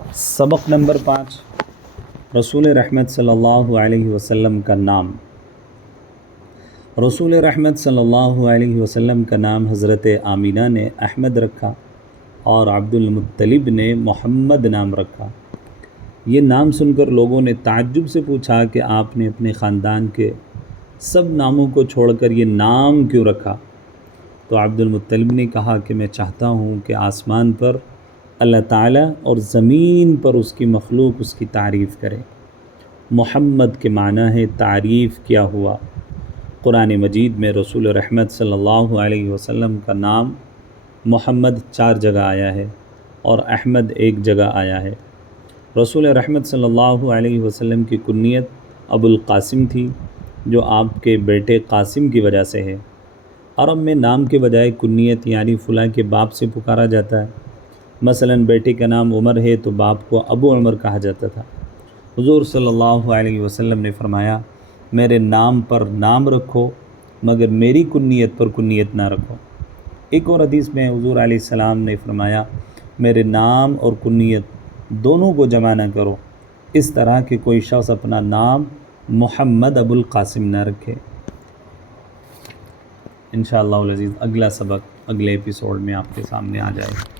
سبق نمبر 5، رسول رحمت صلی اللہ علیہ وسلم کا نام۔ رسول رحمت صلی اللہ علیہ وسلم کا نام حضرت آمینہ نے احمد رکھا اور عبد المطلب نے محمد نام رکھا۔ یہ نام سن کر لوگوں نے تعجب سے پوچھا کہ آپ نے اپنے خاندان کے سب ناموں کو چھوڑ کر یہ نام کیوں رکھا؟ تو عبد المطلب نے کہا کہ میں چاہتا ہوں کہ آسمان پر اللہ تعالیٰ اور زمین پر اس کی مخلوق اس کی تعریف کرے۔ محمد کے معنی ہے تعریف کیا ہوا۔ قرآن مجید میں رسول رحمت صلی اللہ علیہ وسلم کا نام محمد 4 جگہ آیا ہے اور احمد 1 جگہ آیا ہے۔ رسول رحمت صلی اللہ علیہ وسلم کی کنیت ابو القاسم تھی، جو آپ کے بیٹے قاسم کی وجہ سے ہے۔ عرب میں نام کے بجائے کنیت یعنی فلاں کے باپ سے پکارا جاتا ہے۔ مثلا بیٹے کا نام عمر ہے تو باپ کو ابو عمر کہا جاتا تھا۔ حضور صلی اللہ علیہ وسلم نے فرمایا، میرے نام پر نام رکھو مگر میری کنیت پر کنیت نہ رکھو۔ ایک اور حدیث میں حضور علیہ السلام نے فرمایا، میرے نام اور کنیت دونوں کو جمع نہ کرو، اس طرح کہ کوئی شخص اپنا نام محمد ابو القاسم نہ رکھے۔ انشاءاللہ العزیز اگلا سبق اگلے ایپیسوڈ میں آپ کے سامنے آ جائے گا۔